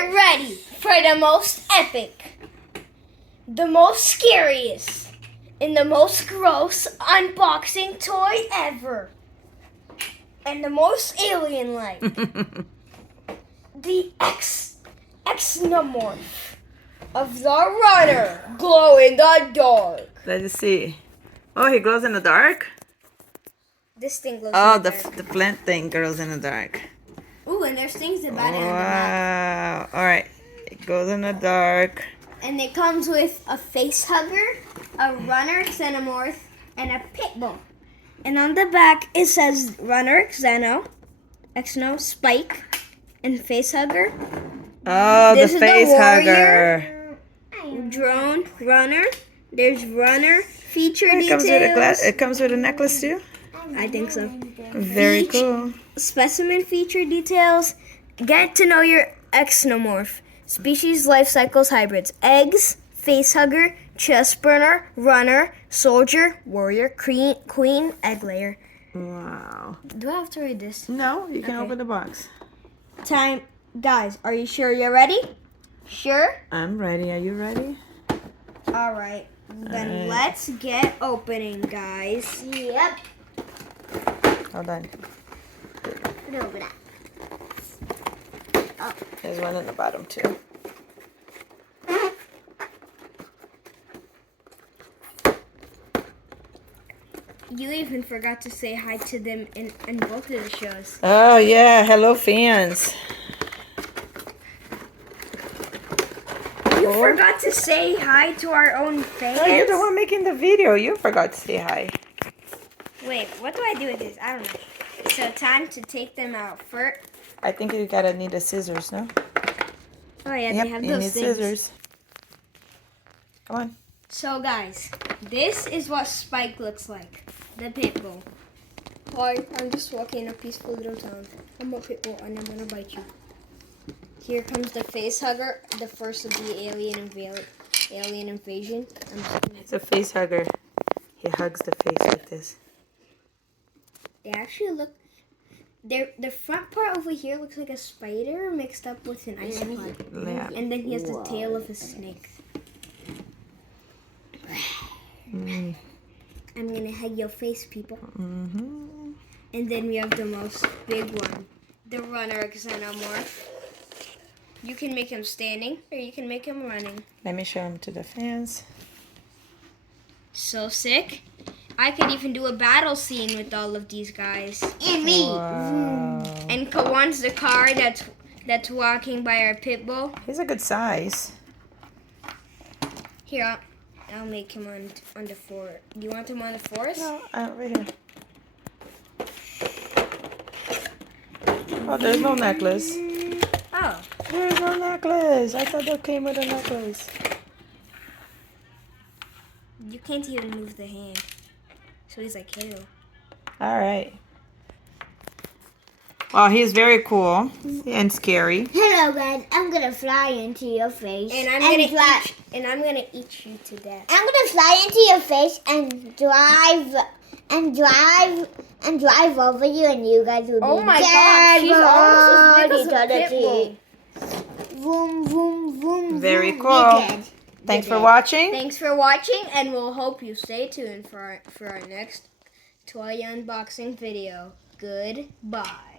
Get ready for the most epic, the most scariest, and the most gross unboxing toy ever. And the most alien-like. The Xenomorph of the runner glow in the dark. Let's see. Oh, he glows in the dark? This thing glows Oh, in the dark. the flint thing glows in the dark. Ooh, and there's things about it on the back. Wow. Alright. It goes in the dark. And it comes with a face hugger, a runner Xenomorph, and a pit bull. And on the back it says runner Xeno, Spike, and face hugger. Oh, This the is face the hugger. Drone runner. There's runner feature It details. comes with a glass. It comes with a necklace too. I think so. Very cool. Specimen feature details. Get to know your Xenomorph. Species, life cycles, hybrids. Eggs, face hugger, chest burner, runner, soldier, warrior, queen, egg layer. Wow. Do I have to read this? No, you can Okay. open the box. Time. Guys, are you sure you're ready? Sure? I'm ready. Are you ready? All right. Then Alright. let's get opening, guys. Yep. Hold on. Over that. There's one in the bottom too. You even forgot to say hi to them in both of the shows. Oh yeah. Hello, fans. You forgot to say hi to our own fans. Oh, you're the one making the video. You forgot to say hi. Wait, what do I do with this? I don't know. So time to take them out first. I think you gotta need the scissors, no? Oh yeah, Yep, they have you those need things. scissors. Come on. So guys, this is what Spike looks like. The pit bull. Hi, I'm just walking in a peaceful little town. I'm a pit bull and I'm gonna bite you. Here comes the face hugger, the first of the alien invasion. It's a face hugger. He hugs the face like this. They actually look. The front part over here looks like a spider mixed up with an isopod. Yeah. And then he has the tail of a snake. Mm. I'm gonna hug your face, people. Mm-hmm. And then we have the most big one, the runner Xenomorph. You can make him standing, or you can make him running. Let me show him to the fans. So sick. I could even do a battle scene with all of these guys. And me. Wow. And Kawan's the car that's walking by our pit bull. He's a good size. Here, I'll make him on the floor. Do you want him on the forest? No, right here. Oh, there's no necklace. Oh. There's no necklace. I thought that came with a necklace. You can't even move the hand. So he's like, hello. All right. Well, he's very cool and scary. Hello, guys. I'm gonna fly into your face. And I'm gonna eat you to death. I'm gonna fly into your face and drive over you, and you guys will be Oh my gosh, she's almost as big as a pit bull. Vroom, vroom, vroom. Very vroom. cool. You're dead. Thanks for watching. Thanks for watching, and we'll hope you stay tuned for our next toy unboxing video. Goodbye.